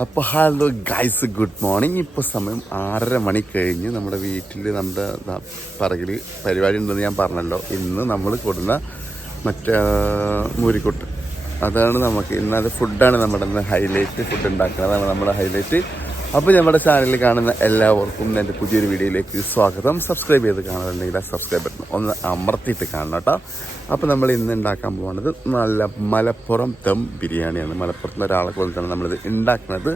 അപ്പോൾ hello guys good morning ഇപ്പോൾ സമയം ആറര മണി കഴിഞ്ഞ് നമ്മുടെ വീട്ടിൽ നമ്മുടെ പറകിൽ പരിപാടി ഉണ്ടെന്ന് ഞാൻ പറഞ്ഞല്ലോ. ഇന്ന് നമ്മൾ കൊടുന്ന മറ്റേ മൂരിക്കുട്ട്. അതാണ് നമുക്ക് ഇന്നത് ഫുഡാണ് നമ്മുടെ ഹൈലൈറ്റ് ഫുഡ് ഉണ്ടാക്കുന്നത്. അതാണ് നമ്മുടെ ഹൈലൈറ്റ് അപ്പോൾ നമ്മുടെ ചാനലിൽ കാണുന്ന എല്ലാവർക്കും എന്റെ പുതിയൊരു വീഡിയോയിലേക്ക് സ്വാഗതം. സബ്സ്ക്രൈബ് ചെയ്ത് കാണാറുണ്ടെങ്കിൽ ആ സബ്സ്ക്രൈബ് ബട്ടൺ ഒന്ന് അമർത്തിയിട്ട് കാണണം കേട്ടോ. അപ്പോൾ നമ്മൾ ഇന്ന് ഉണ്ടാക്കാൻ പോകുന്നത് നല്ല മലപ്പുറം ദം ബിരിയാണിയാണ്. മലപ്പുറത്ത് ഒരാളെ കൊണ്ടിട്ടാണ് നമ്മളിത് ഉണ്ടാക്കുന്നത്.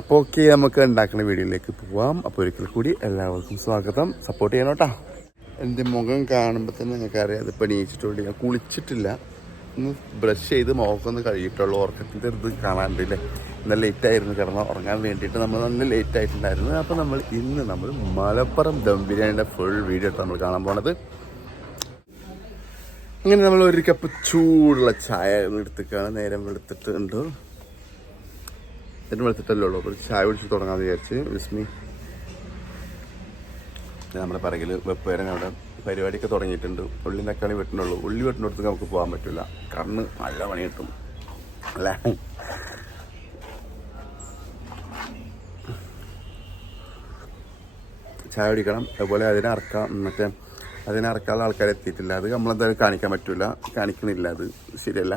അപ്പോൾ ഓക്കെ നമുക്ക് ഉണ്ടാക്കുന്ന വീഡിയോയിലേക്ക് പോവാം. അപ്പോൾ ഒരിക്കൽ കൂടി എല്ലാവർക്കും സ്വാഗതം. സപ്പോർട്ട് ചെയ്യണം കേട്ടോ. എന്റെ മുഖം കാണുമ്പോൾ തന്നെ നിങ്ങൾക്ക് അത് അതിപ്പോൾ എണീച്ചിട്ടുണ്ട് ഞാൻ കുളിച്ചിട്ടില്ല. ഒന്ന് ബ്രഷ് ചെയ്ത് മുഖമൊന്ന് കഴുകിയിട്ടുള്ളൂ ഉറക്കത്തിന്റെ ഇത് കാണാണ്ടില്ലേ ഇന്നലെ ലേറ്റ് ആയിരുന്നു കിടന്ന് ഉറങ്ങാൻ വേണ്ടിയിട്ട് നമ്മൾ നല്ല ലേറ്റ് ആയിട്ടുണ്ടായിരുന്നു. അപ്പോൾ നമ്മൾ ഇന്ന് നമ്മൾ മലപ്പുറം ദം ബിരിയാണിയുടെ ഫുൾ വീഡിയോ ഇട്ട് നമ്മൾ കാണാൻ പോണത്. അങ്ങനെ നമ്മൾ ഒരു കപ്പ് ചൂടുള്ള ചായ എടുത്തിക്കാണ്. നേരം വെളുത്തിട്ടുണ്ട്. എന്നിട്ട് വെളുത്തിട്ടല്ലേ ഉള്ളൂ. അപ്പോൾ ചായ കുടിച്ച് തുടങ്ങാമെന്ന് വിചാരിച്ച്. വിസ്മി. നമ്മുടെ പിറകിൽ വെപ്പേരൻ അവിടെ പരിപാടിയൊക്കെ തുടങ്ങിയിട്ടുണ്ട്. ഉള്ളി തക്കാളി വെട്ടണുള്ളൂ ഉള്ളി വെട്ടിനടുത്ത് നമുക്ക് പോകാൻ പറ്റില്ല. കണ്ണ് നല്ല പണി കിട്ടും. അല്ല? ചായ കുടിക്കണം. അതുപോലെ അതിനെ അറക്കാം. മറ്റേ അതിനെ അറക്കാനുള്ള ആൾക്കാർ എത്തിയിട്ടില്ല. അത് നമ്മളെന്തായാലും കാണിക്കാൻ പറ്റില്ല കാണിക്കണില്ല അത്. ശരിയല്ല.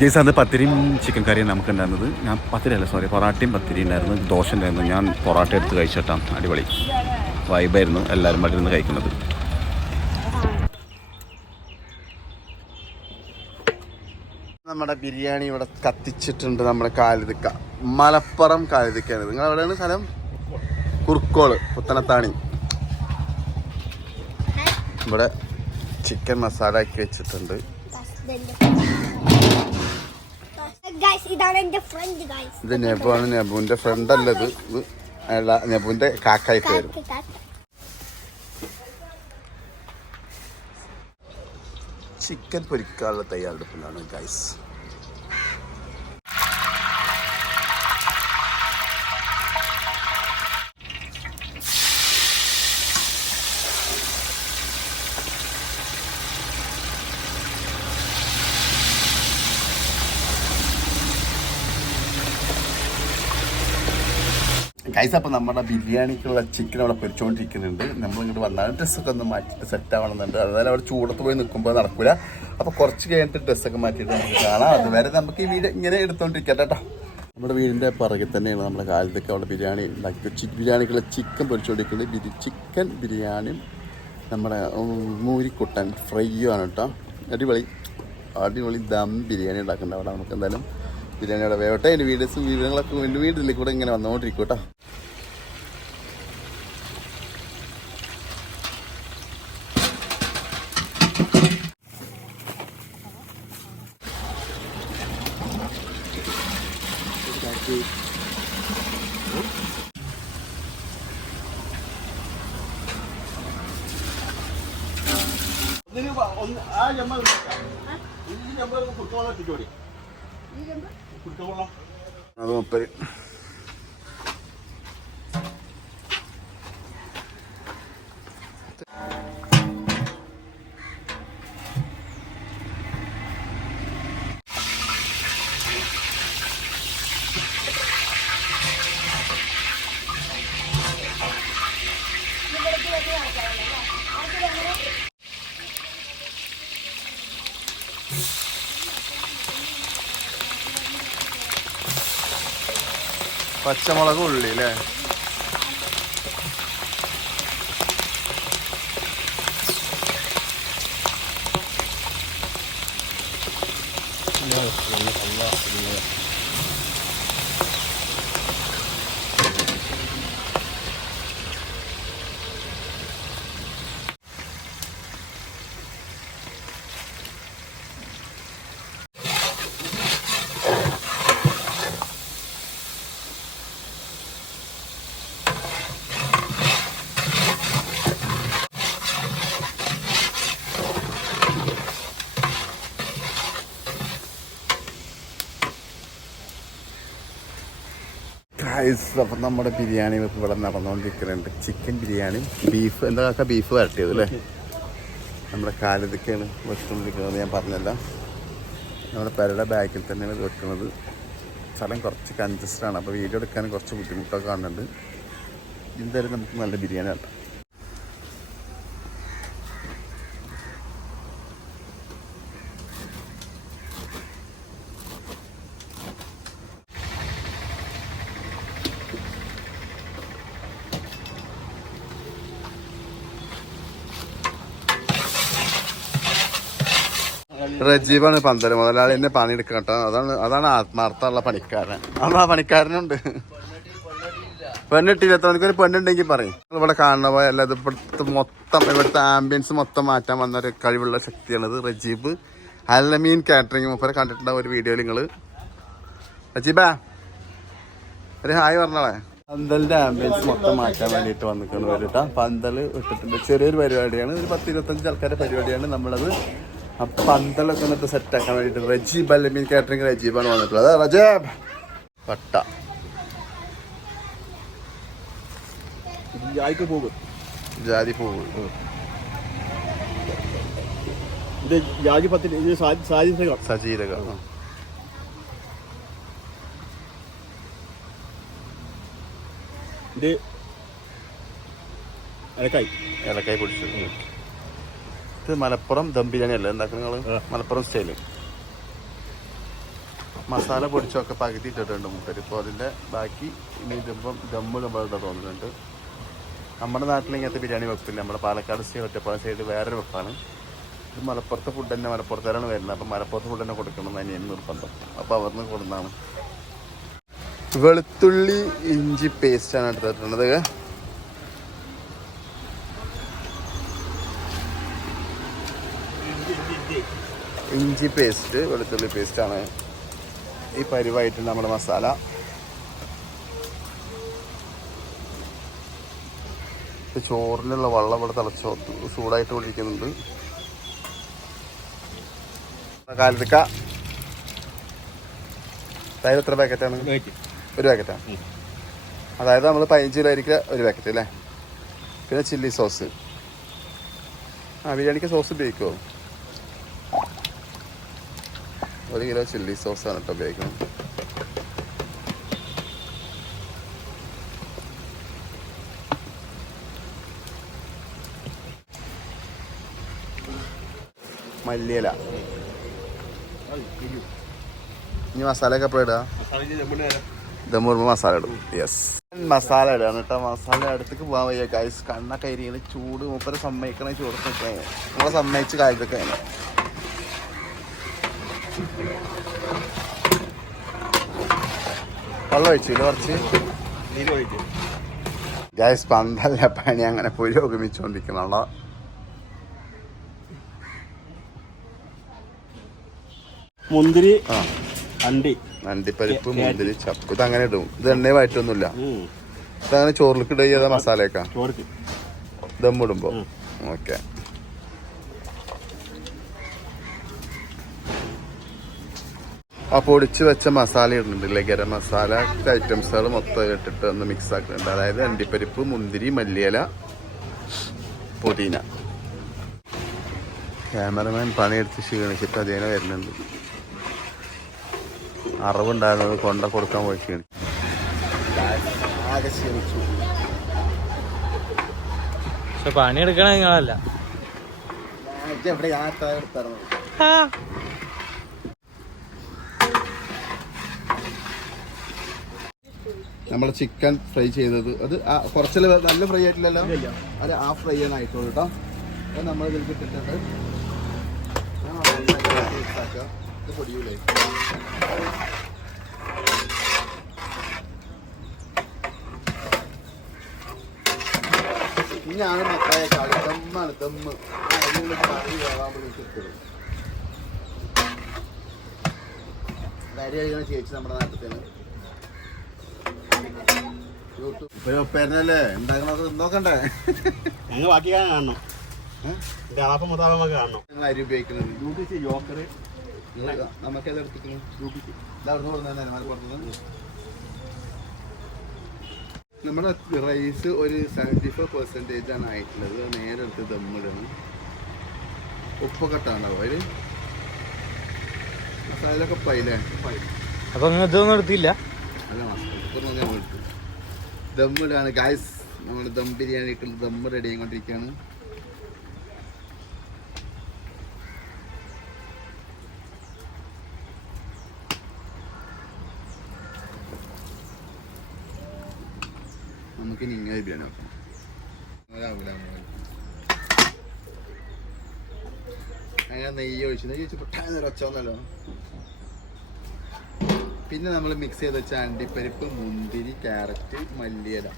ജയ്സ് അന്ന് പത്തിരിയും ചിക്കൻ കറിയും നമുക്ക് ഉണ്ടായിരുന്നത് ഞാൻ പത്തിരി അല്ല സോറി പൊറാട്ടയും പത്തിരി ഉണ്ടായിരുന്നു. ദോശ ഉണ്ടായിരുന്നു. ഞാൻ പൊറാട്ട എടുത്ത് കഴിച്ചിട്ടാണ്. അടിപൊളി. വൈബായിരുന്നു എല്ലാവരും അവിടെ നിന്ന് കഴിക്കുന്നത്. നമ്മുടെ ബിരിയാണി ഇവിടെ കത്തിച്ചിട്ടുണ്ട് നമ്മുടെ കാലിതിക്ക. മലപ്പുറം കാലിതിക്കാണ് നിങ്ങൾ എവിടെയാണ് സ്ഥലം? കുർക്കോൾ പുത്തനത്താണി. ഇവിടെ ചിക്കൻ മസാല ആക്കി വെച്ചിട്ടുണ്ട്. ഇത് നെബു ആണ്. നെബുവിന്റെ ഫ്രണ്ട് അല്ലത് ഇത് അല്ല നെബുവിന്റെ കാക്കായിട്ട് വരും ചിക്കൻ പൊരിക്കാനുള്ള തയ്യാറെടുപ്പിലാണ് ഗൈസ് ഗൈസ് അപ്പോൾ നമ്മുടെ ബിരിയാണിക്കുള്ള ചിക്കൻ അവിടെ പൊരിച്ചുകൊണ്ടിരിക്കുന്നുണ്ട് നമ്മൾ ഇങ്ങോട്ട് വന്നാൽ ഡ്രസ്സൊക്കെ ഒന്ന് മാറ്റി സെറ്റ് ആവണമെന്നുണ്ട് അതായത് അവിടെ ചൂടത്ത് പോയി നിൽക്കുമ്പോൾ നടക്കില്ല അപ്പോൾ കുറച്ച് കഴിഞ്ഞിട്ട് ഡ്രസ്സൊക്കെ മാറ്റിയിട്ട് നമുക്ക് കാണാം. അതുവരെ നമുക്ക് ഈ വീട് ഇങ്ങനെ എടുത്തുകൊണ്ടിരിക്കാം കേട്ടോ നമ്മുടെ വീടിന്റെ പിറകിൽ തന്നെയാണ് നമ്മുടെ കാലത്തൊക്കെ അവിടെ ബിരിയാണി ഉണ്ടാക്കി ബിരിയാണിക്കുള്ള ചിക്കൻ പൊരിച്ചുകൊണ്ടിരിക്കുന്നത് ബിരി ചിക്കൻ ബിരിയാണിയും നമ്മുടെ മൂരിക്കുട്ടൻ ഫ്രൈയും ആണ് കേട്ടോ അടിപൊളി അടിപൊളി ദം ബിരിയാണി ഉണ്ടാക്കുന്നുണ്ട്. അവിടെ നമുക്ക് എന്തായാലും ബിരിയാണി വേട്ട വേവട്ടെ എന്റെ വീഡിയോസ് വിവരങ്ങളൊക്കെ എന്റെ വീട്ടിൽ കൂടെ ഇങ്ങനെ വന്നുകൊണ്ടിരിക്കും കേട്ടോ. അത് മുപ്പര് പച്ചമുളക് ഉള്ളി അല്ലേ ഗൈസ് അപ്പം നമ്മുടെ ബിരിയാണി ഇപ്പം ഇവിടെ നടന്നുകൊണ്ടിരിക്കുന്നുണ്ട്. ചിക്കൻ ബിരിയാണി ബീഫ് എന്താ ബീഫ് വരട്ടിയത് അല്ലേ? നമ്മുടെ കാലിതൊക്കെയാണ് വെച്ചുകൊണ്ടിരിക്കുന്നത്. ഞാൻ പറഞ്ഞല്ല. നമ്മുടെ പെരയുടെ ബാക്കിൽ തന്നെയാണ് വെക്കുന്നത്. സ്ഥലം കുറച്ച് കൺജസ്റ്റഡ് ആണ്. അപ്പോൾ വീഡിയോ എടുക്കാൻ കുറച്ച് ബുദ്ധിമുട്ടൊക്കെ കാണുന്നുണ്ട്. എന്തായാലും നമുക്ക് നല്ല ബിരിയാണി ആണ് റജീബാണ് പന്തൽ മുതലാളി എന്നെ പണിയെടുക്കുക കേട്ടോ. അതാണ് അതാണ് ആത്മാർത്ഥമുള്ള പണിക്കാരൻ. അതാ പണിക്കാരനുണ്ട്. പെണ്ണിട്ടില്ല. എത്ര മണിക്കൊരു പെണ്ണുണ്ടെങ്കിൽ പറയും. ഇവിടെ കാണുന്ന പോയല്ല ഇത് ഇവിടുത്തെ മൊത്തം ഇവിടുത്തെ ആംബിയൻസ് മൊത്തം മാറ്റാൻ വന്ന ഒരു കഴിവുള്ള ശക്തിയാണിത് റജീബ്. അല്ലമീൻ കാറ്ററിംഗ് മുപ്പരെ കണ്ടിട്ടുണ്ടാവും ഒരു വീഡിയോയിൽ നിങ്ങൾ റജീബാ ഒരു ഹായ് പറഞ്ഞോളെ. പന്തലിന്റെ ആംബിയൻസ് മൊത്തം മാറ്റാൻ വേണ്ടിയിട്ട് വന്നിട്ടുണ്ട് പന്തൽ പന്തൽ ഇട്ടിട്ടുണ്ട്. ചെറിയൊരു പരിപാടിയാണ്. ഒരു പത്ത് ഇരുപത്തഞ്ച് ആൾക്കാരുടെ പരിപാടിയാണ് നമ്മളത്. ആ പന്തലൊക്കെ എന്നിട്ട് സെറ്റ് ആക്കാൻ വേണ്ടിയിട്ട് റജീബ് അല്ലമീൻ കാറ്ററിംഗ് റജീബാണ് വന്നിട്ടുള്ളത്. അതാ റജാബ്. പട്ട. പോകും. ജാതി പൂവ് ഇത് ജാജി പത്തിന് ഇത് സാജി സജീരക. ഇത് അലക്കായി. ഏലക്കായി പൊടിച്ചു. ഇത് മലപ്പുറം ദം ബിരിയാണി അല്ലേ? നിങ്ങൾ? മലപ്പുറം സ്റ്റൈൽ. മസാല പൊടിച്ചൊക്കെ പകുതി ഇട്ടിട്ടുണ്ട് മുപ്പര്. ഇപ്പോൾ അതിന്റെ ബാക്കി ഇനി ഇതിപ്പം ദമ്മ് നമ്മളുടെ തോന്നുന്നുണ്ട് നമ്മുടെ നാട്ടിൽ ഇങ്ങനത്തെ ബിരിയാണി വെപ്പില്ല നമ്മുടെ പാലക്കാട് സ്റ്റൈൽ ഒറ്റപ്പാലം സൈഡ് വേറൊരു വെപ്പാണ്. ഇത് മലപ്പുറത്തെ ഫുഡ് തന്നെ മലപ്പുറത്തേരാണ് വരുന്നത്. അപ്പം മലപ്പുറത്തെ ഫുഡ് തന്നെ കൊടുക്കണം എന്ന് തന്നെയാണ് നിർബന്ധം. അപ്പോൾ അവിടുന്ന് കൊടുക്കുന്നതാണ് വെളുത്തുള്ളി ഇഞ്ചി പേസ്റ്റാണ് എടുത്തിട്ടുള്ളത്. ഇഞ്ചി പേസ്റ്റ് വെളുത്തുള്ളി പേസ്റ്റാണ് ആണ്. ഈ പരിവായിട്ട് നമ്മുടെ മസാല. ചോറിലുള്ള ചോറിനുള്ള വെള്ളം ഇവിടെ തിളച്ചോ ചൂടായിട്ട് കൊണ്ടിരിക്കുന്നുണ്ട്. കാലത്തിക്ക തൈര് എത്ര പാക്കറ്റാണ് ഒരു പാക്കറ്റാണ് അതായത് നമ്മൾ പതിനഞ്ച് കിലോ ആയിരിക്കുക ഒരു പാക്കറ്റ് അല്ലേ പിന്നെ ചില്ലി സോസ് ആ ബിരിയാണിക്ക് സോസ് ഉപയോഗിക്കുമോ ഒരു കിലോ ചില്ലി സോസാണ് കേട്ടോ ഉപയോഗിക്കുന്നത്. മല്ലിയില. ഇനി മസാലയൊക്കെ എപ്പോഴും ഇടുക? ദമ്മൂർമ മസാല ഇടും. യെസ് മസാല ഇടാണ് കേട്ടോ. മസാല അടുത്തേക്ക് പോകാൻ വയ്യ ഗൈസ് കണ്ണൊക്കെ ഇരിക്കുന്ന ചൂട് മൂപ്പരെ സമ്മതിക്കണ ചൂട് നമ്മളെ സമ്മതിച്ച് കാലത്തൊക്കെ വെള്ളം ഒഴിച്ചില്ല കുറച്ച്? ഗ്യാസ് പന്തല്ല പണി അങ്ങനെ പുരോഗമിച്ചുകൊണ്ടിരിക്കണുള്ള മുന്തിരി അണ്ടി. അണ്ടിപ്പരിപ്പ് മുന്തിരി ചപ്പ്. ഇത് അങ്ങനെ ഇടും. ഇത് എണ്ണയെ വയറ്റൊന്നുമില്ല ഇതങ്ങനെ ചോറിലേക്ക് ഇടുക മസാലയൊക്കെ? ദമ്മിടുമ്പോ. ഓക്കെ ആ പൊടിച്ച് വെച്ച മസാല ഇടുന്നുണ്ടല്ലേ ഗരം മസാല ഐറ്റംസുകൾ മൊത്തം ഇട്ടിട്ട് ഒന്ന് മിക്സ് ആക്കുന്നുണ്ട് അതായത് അണ്ടിപ്പരിപ്പ് മുന്തിരി മല്ലിയില പുതിന. ക്യാമറമാൻ പണിയെടുത്ത് ക്ഷീണിച്ചിട്ട് അതിനെ വരുന്നുണ്ട്. അറിവുണ്ടായിരുന്നത് കൊണ്ട കൊടുക്കാൻ പോയി ക്ഷീണി ക്ഷീണിച്ചു. പക്ഷെ പണിയെടുക്കണ നിങ്ങളല്ല. എവിടെ ഞാൻ എടുത്തായിരുന്നു? നമ്മൾ ചിക്കൻ ഫ്രൈ ചെയ്തത്. അത് കുറച്ചല്ലേ നല്ല ഫ്രൈ ആയിട്ടില്ലല്ലോ? അത് ആ ഫ്രൈ ആണ് കേട്ടോ അത് നമ്മൾ ഇതിൽ ഇട്ടിട്ടുണ്ട്. ഇത് പൊടിയൂലേ? മക്കളെ കളി ദമ്മാണ് ദമ്മ് അതിനുള്ള കറി വേവാൻ വേണ്ടി കിട്ടും അരി കഴിക്കുന്ന ചേച്ചി നമ്മുടെ നാട്ടിൽ തന്നെ. ഉണ്ടാക്കണത് നോക്കണ്ടേ? ഞങ്ങൾ ബാക്കി കാണണം. ഇത് അളപ്പം മൊത്തം കാണണം. അരി ഉപയോഗിക്കുന്നത് ഇതവിടുന്ന് നമ്മുടെ റൈസ് ഒരു സെവന്റി ഫൈവ് പെർസെന്റേജ് ആണ് ആയിട്ടുള്ളത്. നേരെ എടുത്ത് ദമ്മിടണം. ഉപ്പൊക്കെ ഇട്ടാണ്ടാവും അതിൽ മസാലയൊക്കെ പൈലേ. അപ്പൊ നിങ്ങൾ ഇതൊന്നും എടുത്തില്ല? അല്ല മസാല ഇപ്പൊ ഞാൻ എടുത്തു ദമ്മിടാണ് ഗായ്സ് നമ്മൾ ദം ബിരിയാണിക്കുള്ള ദമ്മ് റെഡി ആയിക്കൊണ്ടിരിക്കുകയാണ്. നമുക്ക് ഇനി ഇങ്ങനെ ബിരിയാണി വെക്കണം. അങ്ങനെ നെയ്യ് ഒഴിച്ചു. നെയ്യ് ഒഴിച്ച് പൊട്ടാൻ ഒച്ചൊന്നല്ലോ പിന്നെ നമ്മൾ മിക്സ് ചെയ്ത് വെച്ച അണ്ടിപ്പരിപ്പ് മുന്തിരി ക്യാരറ്റ് മല്ലിയില.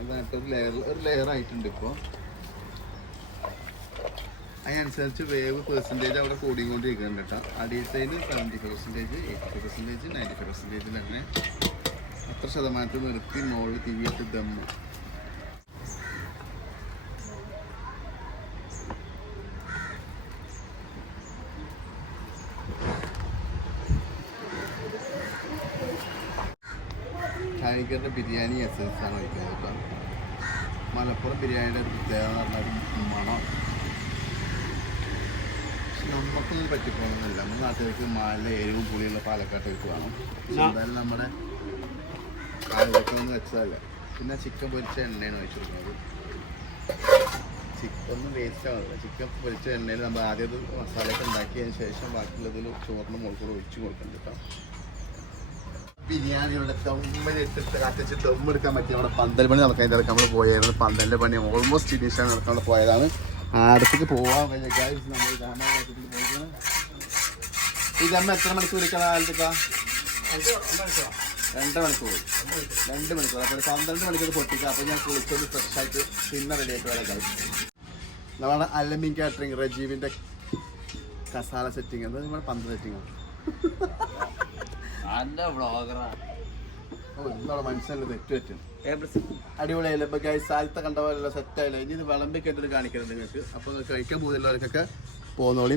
എന്നിട്ട് ഒരു ലെയർ ഒരു ലെയർ ആയിട്ടുണ്ട് ഇപ്പോൾ അതിനനുസരിച്ച് വേവ് പെർസെന്റേജ് അവിടെ കൂടിക്കൊണ്ടിരിക്കുന്നുണ്ട് കേട്ടോ. അടിയത്തേന് seventy five percentage eighty percentage ninety പെർസെന്റേജിൽ അങ്ങനെ അത്ര ശതമാനത്തിൽ നിർത്തി മുകളിൽ തിരിയിട്ട് ദമ്മ് ടൈഗറിന്റെ ബിരിയാണി എസൻസ് ആണ് ഒഴിക്കുന്നത് കേട്ടോ. മലപ്പുറം ബിരിയാണിയുടെ ഒരു പ്രത്യേകത എന്ന് പറഞ്ഞാൽ മണം. പക്ഷെ നമുക്കൊന്നും പറ്റിപ്പോകുന്നില്ല നമ്മുടെ നാട്ടിലേക്ക് മല എരിവും പുളിയുള്ള പാലക്കാട്ടേക്ക് വേണം എന്തായാലും നമ്മുടെ കാലൊക്കെ ഒന്ന് വെച്ചതല്ല. പിന്നെ ചിക്കൻ പൊരിച്ച എണ്ണയാണ് വെച്ചിരിക്കുന്നത് ഒന്നും വേസ്റ്റ് ആവുന്നില്ല ചിക്കൻ പൊരിച്ച എണ്ണയിൽ നമ്മൾ ആദ്യം മസാലയൊക്കെ ഉണ്ടാക്കിയതിന് ശേഷം ബാക്കിയുള്ളതിൽ ചോറിന് മുളക്കൂടെ കൂടെ ഒഴിച്ച് കൊടുക്കുന്നുണ്ട് കേട്ടോ. ബിരിയാണിയുടെ ദമ്മിലിട്ടിട്ട് കത്തിച്ച് ദമ്മെടുക്കാൻ പറ്റി. നമ്മുടെ പന്തൽ പണി നടക്കാൻ ഇടയ്ക്ക് നമ്മൾ പോയായിരുന്നു. പന്തലിന്റെ പണി ഓൾമോസ്റ്റ് ഫിനിഷാണ് നടക്കാൻ നമ്മൾ പോയതാണ് അടുത്തേക്ക് പോകാൻ കഴിഞ്ഞ ഗൈസ് നമ്മൾ ഈ ദമ്മ എത്ര ആലത്തേക്ക രണ്ട് മണിക്കൂർ. രണ്ട് മണിക്കൂർ. അപ്പോൾ പന്ത്രണ്ട് മണിക്കൂർ പൊട്ടിക്കുക അപ്പോൾ ഞാൻ കുളിച്ചൊന്ന് ഫ്രഷ് ആയിട്ട് പിന്നെ റെഡി ആയിട്ട് വരാം ഗൈസ് നമ്മുടെ അലമിൻ കാറ്ററിംഗ് റജീവിന്റെ കസാല സെറ്റിംഗ് അത് നമ്മുടെ പന്ത് സെറ്റിംഗ് ഇന്നോടെ മനസ്സിലെ അടിപൊളിയായില്ല ഇപ്പൊ ഗൈസ് കണ്ട ആയില്ല? ഇനി ഇത് നിങ്ങൾക്ക്. അപ്പോൾ കഴിക്കാൻ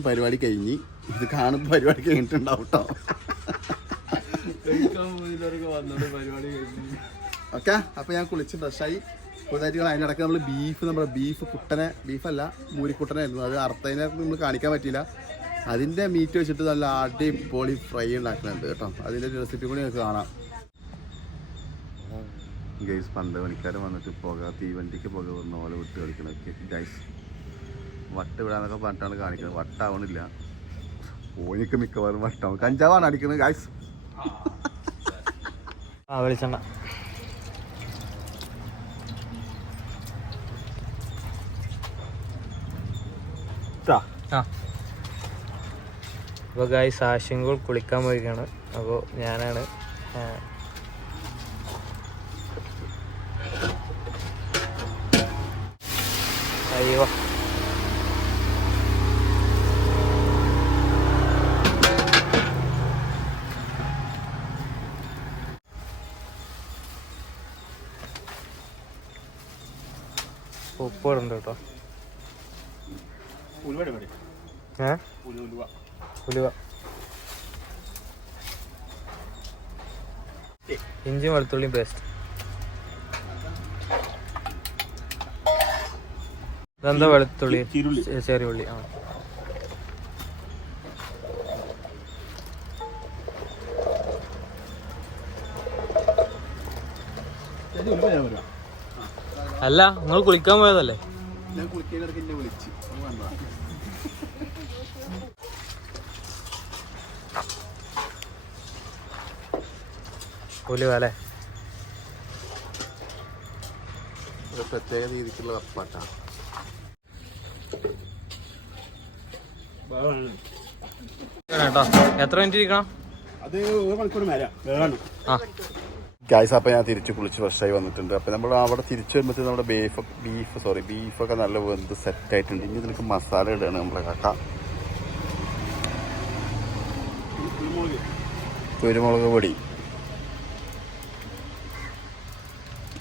പരിപാടി കഴിഞ്ഞ്. ഇത് കാണുമ്പോൾ പരിപാടി കഴിഞ്ഞിട്ടുണ്ടാവും കേട്ടോ ഓക്കെ അപ്പൊ ഞാൻ കുളിച്ച് ഫ്രഷായി പുതുതായിട്ട് അതിന്റെ ഇടയ്ക്ക് നമ്മൾ ബീഫ് നമ്മുടെ ബീഫ് കുട്ടനെ ബീഫല്ല മൂരിക്കുട്ടനായിരുന്നു അത് അറുത്തതിനെ നമ്മൾ കാണിക്കാൻ പറ്റിയില്ല. അതിന്റെ മീറ്റ് വെച്ചിട്ട് നല്ല അടിപൊളി ഫ്രൈ ഉണ്ടാക്കുന്നുണ്ട് കേട്ടോ. അതിന്റെ റെസിപ്പി കൂടി നിങ്ങൾക്ക് കാണാം. ഗൈസ് പണ്ട് പണിക്കാരൻ വന്നിട്ട് പുക തീവണ്ടിക്ക് പുക വന്ന പോലെ വിട്ട് കളിക്കണത്. ഗൈസ് വട്ട് വിടാന്നൊക്കെ പറഞ്ഞിട്ടാണ് കാണിക്കുന്നത്. വട്ടാവണില്ല. ഓനിക്ക് മിക്കവാറും വട്ടാവും. കഞ്ചാവാണ് അടിക്കുന്നത് ഗൈസ് ആ വെളിച്ചെണ്ണ. ആ. അപ്പോൾ ഗായ്സ് ആശുങ്കൾ കുളിക്കാൻ പോയിരിക്കുകയാണ്. അപ്പോൾ ഞാനാണ് ആ, അയ്യോ ഉപ്പ് ഇടുന്നുണ്ട് കേട്ടോ ഏ ഉലുവ ഇഞ്ചി വെളുത്തുള്ളിയും പേസ്റ്റ് ഇതെന്താ വെളുത്തുള്ളി? ചെറിയ ഉള്ളി ആ. അല്ല നിങ്ങൾ കുളിക്കാൻ പോയതല്ലേ? ഞാൻ കുളിക്കുന്നതിടയ്ക്ക് എന്നെ വിളിച്ച്. ഉലുവ അല്ലേ ഒരു പ്രത്യേക രീതിക്കുള്ള കപ്പാട്ടാണ് കേട്ടോ. എത്ര മിനിറ്റ് ഇരിക്കണം? അത് ഒരു മണിക്കൂർ മേലെ. വേണം ആ. ഗായ്സ് അപ്പോൾ ഞാൻ തിരിച്ച് കുളിച്ച് ഫ്രഷായി വന്നിട്ടുണ്ട്. അപ്പോൾ നമ്മൾ അവിടെ തിരിച്ചു വരുമ്പോഴത്തേക്ക് നമ്മുടെ ബീഫ് ബീഫ് സോറി ബീഫൊക്കെ നല്ല വെന്ത് സെറ്റ് ആയിട്ടുണ്ട്. ഇനി ഇതിലേക്ക് മസാല ഇടുകയാണ് നമ്മളെ കാക്ക. കുരുമുളക് പൊടി.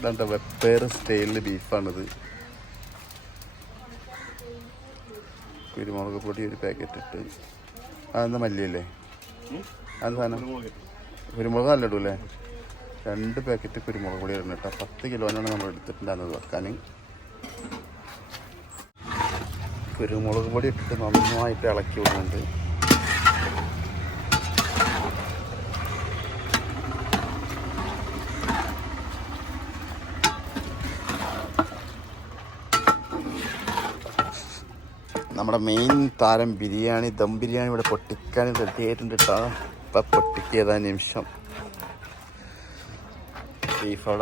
ഇതാണ്ട വെപ്പേറ് സ്റ്റൈലിൽ ബീഫാണിത് കുരുമുളക് പൊടി ഒരു പാക്കറ്റ് ഇട്ട്. അതെന്താ മല്ലിയല്ലേ? അത് സാധനം? കുരുമുളക് നല്ല ഇടൂല്ലേ രണ്ട് പാക്കറ്റ് കുരുമുളക് പൊടി ഇടണം കേട്ടോ. പത്ത് കിലോനാണ് നമ്മൾ എടുത്തിട്ടുണ്ടായിരുന്നത് വെക്കാൻ. കുരുമുളക് പൊടി ഇട്ടിട്ട് നന്നായിട്ട് ഇളക്കി വിടുന്നുണ്ട്. നമ്മുടെ മെയിൻ താരം ബിരിയാണി ദം ബിരിയാണി ഇവിടെ പൊട്ടിക്കാൻ റെഡി ആയിട്ടുണ്ട് കേട്ടോ ഇപ്പം പൊട്ടിക്കിയതാ നിമിഷം. ബീഫ്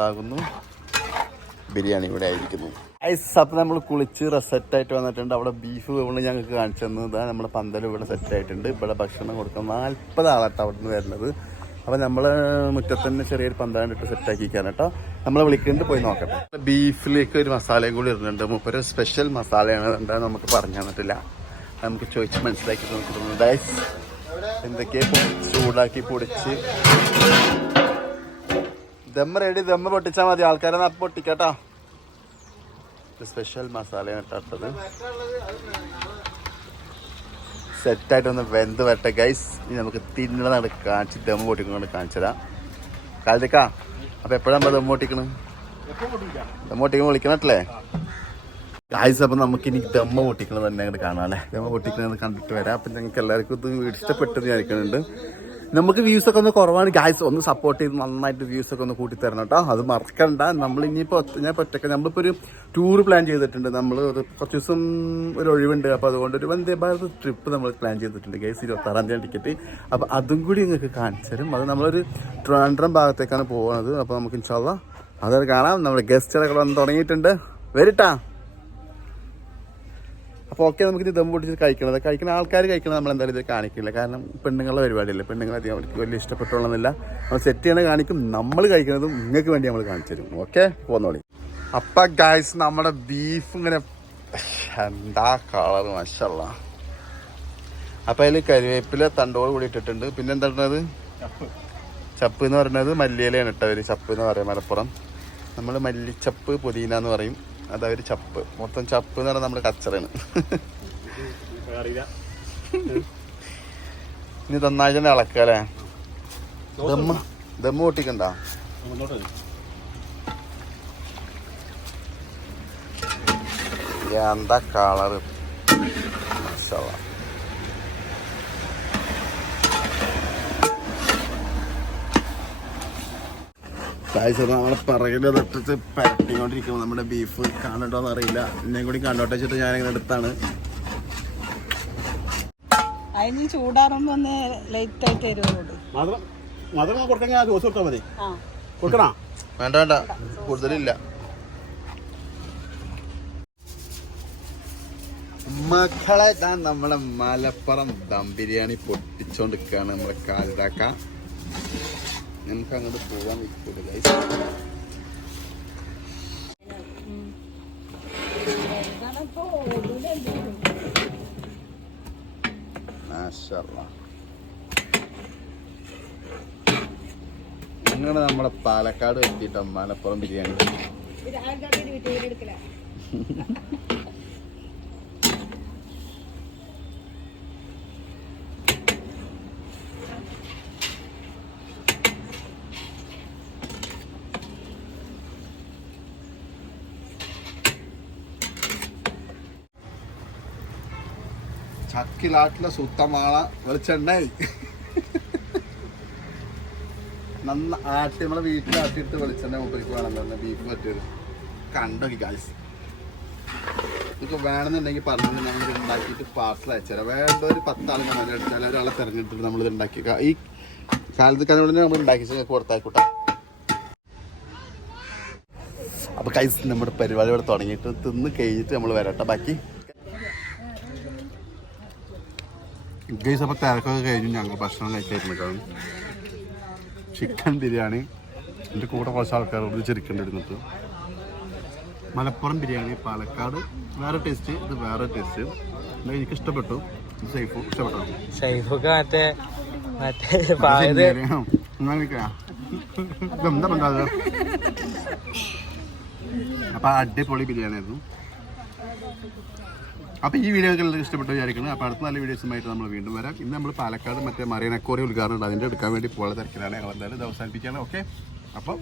ബിരിയാണി ഇവിടെ ആയിരിക്കുന്നു. ഐസ് അപ്പം നമ്മൾ കുളിച്ച് റെസെറ്റായിട്ട് വന്നിട്ടുണ്ട്. അവിടെ ബീഫ് കൊണ്ട് ഞങ്ങൾക്ക് കാണിച്ചു തന്നു ഇതാ നമ്മുടെ പന്തൽ ഇവിടെ സെറ്റ് ആയിട്ടുണ്ട്. ഇവിടെ ഭക്ഷണം കൊടുക്കുന്ന നാൽപ്പത് അവിടെ നിന്ന് വരുന്നത്. അപ്പം നമ്മൾ മുറ്റത്ത് തന്നെ ചെറിയൊരു പന്താണ്ടിട്ട് സെറ്റാക്കിക്കാൻ കേട്ടോ. നമ്മളെ വിളിക്കുന്നുണ്ട് പോയി നോക്കട്ടെ. ബീഫിലേക്ക് ഒരു മസാലയും കൂടി ഇടുന്നുണ്ട്. മുപ്പൊരു സ്പെഷ്യൽ മസാലയാണ്. എന്താണെന്ന് നമുക്ക് പറഞ്ഞു തന്നിട്ടില്ല. നമുക്ക് ചോദിച്ച് മനസ്സിലാക്കി നോക്കുന്നു ഡൈസ് എന്തൊക്കെയാ ചൂടാക്കി പൊടിച്ച്? ദമ്മ റെഡി ദമ്മ പൊട്ടിച്ചാൽ മതി. ആൾക്കാരെ നാ പൊട്ടിക്കട്ടോ. സ്പെഷ്യൽ മസാലയാണ് ഇട്ടത് സെറ്റായിട്ടൊന്ന് വെന്ത് വരട്ടെ ഗൈസ് ഇനി നമുക്ക് തിന്നണതാണ് കാണിച്ച് ദമ്മ പൊട്ടിക്കൊണ്ട് കാണിച്ചതാ കാലത്തേക്കാ അപ്പൊ എപ്പോഴാണ് ദമ്മ പൊട്ടിക്കണ്? ദമ്മ പൊട്ടിക്കുമ്പോൾ വിളിക്കണല്ലേ ഗായ്സ് അപ്പം നമുക്ക് ഇനി ദമ്മ പൊട്ടിക്കണം തന്നെ അങ്ങോട്ട് കാണാം ദമ്മ പൊട്ടിക്കണത് കണ്ടിട്ട് വരാം. അപ്പം ഞങ്ങൾക്ക് എല്ലാവർക്കും ഇത് ഇഷ്ടപ്പെട്ടെന്ന് വിചാരിക്കുന്നുണ്ട്. നമുക്ക് വ്യൂസ് ഒക്കെ ഒന്ന് കുറവാണ്. ഗായ്സ് ഒന്ന് സപ്പോർട്ട് ചെയ്ത് നന്നായിട്ട് വ്യൂസ് ഒക്കെ ഒന്ന് കൂട്ടി തരണം കേട്ടോ അത് മറക്കണ്ട. നമ്മൾ ഇനിയിപ്പോൾ ഞാൻ ഒറ്റയ്ക്ക് നമ്മളിപ്പോൾ ഒരു ടൂർ പ്ലാൻ ചെയ്തിട്ടുണ്ട്. നമ്മൾ ഒരു കുറച്ച് ദിവസം ഒരു ഒഴിവുണ്ട്. അപ്പോൾ അതുകൊണ്ട് ഒരു വന്ദേ ഭാരത് ട്രിപ്പ് നമ്മൾ പ്ലാൻ ചെയ്തിട്ടുണ്ട്. ഗൈസ് ഇരുപത്താറാം തീയതി ടിക്കറ്റ് അപ്പോൾ അതും കൂടി നിങ്ങൾക്ക് കാണിച്ചു തരും. അത് നമ്മളൊരു ട്രിവാൻഡ്രം ഭാഗത്തേക്കാണ് പോകുന്നത് അപ്പോൾ നമുക്ക് ഇൻഷാല്ല അതൊക്കെ കാണാം. നമ്മുടെ ഗസ്റ്റുകളൊക്കെ വന്ന് തുടങ്ങിയിട്ടുണ്ട്. വരിട്ടാ അപ്പോൾ ഓക്കെ നമുക്ക് ഇത് ദം പൊട്ടിച്ച് കഴിക്കണത്. കഴിക്കുന്ന ആൾക്കാർ കഴിക്കണത് നമ്മൾ എന്തായാലും ഇത് കാണിക്കില്ല. കാരണം പെണ്ണുങ്ങളുടെ പരിപാടിയല്ലേ. പെണ്ണുങ്ങൾ അധികം അവർക്ക് വലിയ ഇഷ്ടപ്പെട്ടുള്ളതെന്നില്ല നമ്മൾ സെറ്റ് ചെയ്യണ കാണിക്കും. നമ്മൾ കഴിക്കുന്നതും നിങ്ങൾക്ക് വേണ്ടി നമ്മൾ കാണിച്ചു തരും. ഓക്കെ പോന്നോളി. അപ്പൊ ഗായ്സ് നമ്മുടെ ബീഫ് ഇങ്ങനെ എന്താ കളർ മഷല്ല. അപ്പൊ അതിൽ കരിവേപ്പില തണ്ടോട് കൂടി ഇട്ടിട്ടുണ്ട്. പിന്നെ എന്താ ഇടുന്നത് ചപ്പ്. എന്ന് പറയുന്നത് മല്ലിയിലയാണ് ഇട്ടവര് ചപ്പ് എന്ന് പറയും മലപ്പുറം. നമ്മൾ മല്ലിച്ചപ്പ് പുതിന എന്ന് പറയും. അതവര് ചപ്പ്. മൊത്തം ചപ്പ് എന്ന് പറഞ്ഞാൽ നമ്മുടെ കച്ചറാണ്. ഇനി നന്നായി തന്നെ ഇളക്കല്ലേ ദമ്മ് ദമ്മ പൊട്ടിക്കണ്ട. എന്താ കളറ് നമ്മളെ പിറകിൽ തൊട്ടിട്ട് പരട്ടിക്കൊണ്ടിരിക്കുമ്പോൾ നമ്മുടെ ബീഫ് കാണണ്ടോന്ന് അറിയില്ല. എന്നെ കൂടി കണ്ടോട്ടെ വെച്ചിട്ട് ഞാനിങ്ങനെ എടുത്താണ്. അതിന് ചൂടാറുമ്പോ ഒന്ന് ലൈറ്റ് ആയിട്ട് തരുമോട് മാത്രം മാത്രം കൊടുക്കാൻ ദിവസം കൊടുത്താൽ മതി. ആ. കൊടുക്കണോ? വേണ്ട വേണ്ട. കൂടുതലില്ല. മക്കളെ ഞാൻ നമ്മളെ മലപ്പുറം ദം ബിരിയാണി പൊട്ടിച്ചോണ്ടിരിക്കുകയാണ് നമ്മളെ കാലിതാക്ക. നമുക്ക് അങ്ങോട്ട് പോകാൻ നിൽക്കൂല ഗൈസ് നമ്മളെ അങ്ങനെ നമ്മുടെ പാലക്കാട് എത്തിയിട്ടോ മലപ്പുറം ബിരിയാണി. ചക്കിലാട്ടിലെ സുത്തമാള വെളിച്ചെണ്ണ നന്ന ആട്ടി നമ്മളെ വീട്ടിൽ ആട്ടിയിട്ട് വെളിച്ചെണ്ണ മുപ്പരിക്ക് വേണം. തന്നെ ബീഫ് പറ്റിയത്. കണ്ടോ ഗായ്സ് ഇതൊക്കെ വേണമെന്നുണ്ടെങ്കിൽ പറഞ്ഞു നമ്മൾ ഇത് ഉണ്ടാക്കിയിട്ട് പാർസൽ അയച്ചുതരാം. വേണ്ട ഒരു പത്താളെ നമ്മൾ എടുത്താൽ ഒരാളെ തിരഞ്ഞെടുത്തിട്ട് നമ്മളിത് ഉണ്ടാക്കി. ഈ കാലത്ത് കാലം നമ്മൾ ഉണ്ടാക്കി പുറത്തായിക്കോട്ടെ. അപ്പൊ അപ്പോൾ കൈസ് നമ്മുടെ പരിപാടി ഇവിടെ തുടങ്ങിയിട്ട് തിന്ന് കഴിഞ്ഞിട്ട് നമ്മൾ വരട്ടെ. ബാക്കി ഗൈസ് അപ്പോൾ തിരക്കൊക്കെ കഴിഞ്ഞു. ഞങ്ങൾ ഭക്ഷണം കഴിക്കായിരുന്നു ചിക്കൻ ബിരിയാണി. എന്റെ കൂടെ കുറച്ച് ആൾക്കാരോട് ചിരിക്കേണ്ടിരുന്നിട്ട് മലപ്പുറം ബിരിയാണി പാലക്കാട്. വേറെ ടേസ്റ്റ് ഇത് വേറെ ടേസ്റ്റ് എനിക്ക് ഇഷ്ടപ്പെട്ടു സൈഫു ഇഷ്ടപ്പെട്ടു? സൈഫൊക്കെ മറ്റേ മറ്റേ അപ്പം അടിപൊളി ബിരിയാണി ആയിരുന്നു അപ്പോൾ ഈ വീഡിയോ എല്ലാവർക്കും ഇഷ്ടപ്പെട്ടു വിചാരിക്കുന്നത് അപ്പോൾ അടുത്ത നല്ല വീഡിയോസുമായിട്ട് നമ്മൾ വീണ്ടും വരാം. ഇന്ന് നമ്മൾ പാലക്കാട് മറ്റേ മറിയനക്കോറി ഉദ്ഘാടനം ഉണ്ട്. അതിന്റെ എടുക്കാൻ വേണ്ടി പോകാൻ തിരക്കിലാണ്. ഞങ്ങൾ എന്തായാലും ഇത് അവസാനിപ്പിക്കുകയാണ്. ഓക്കെ അപ്പോൾ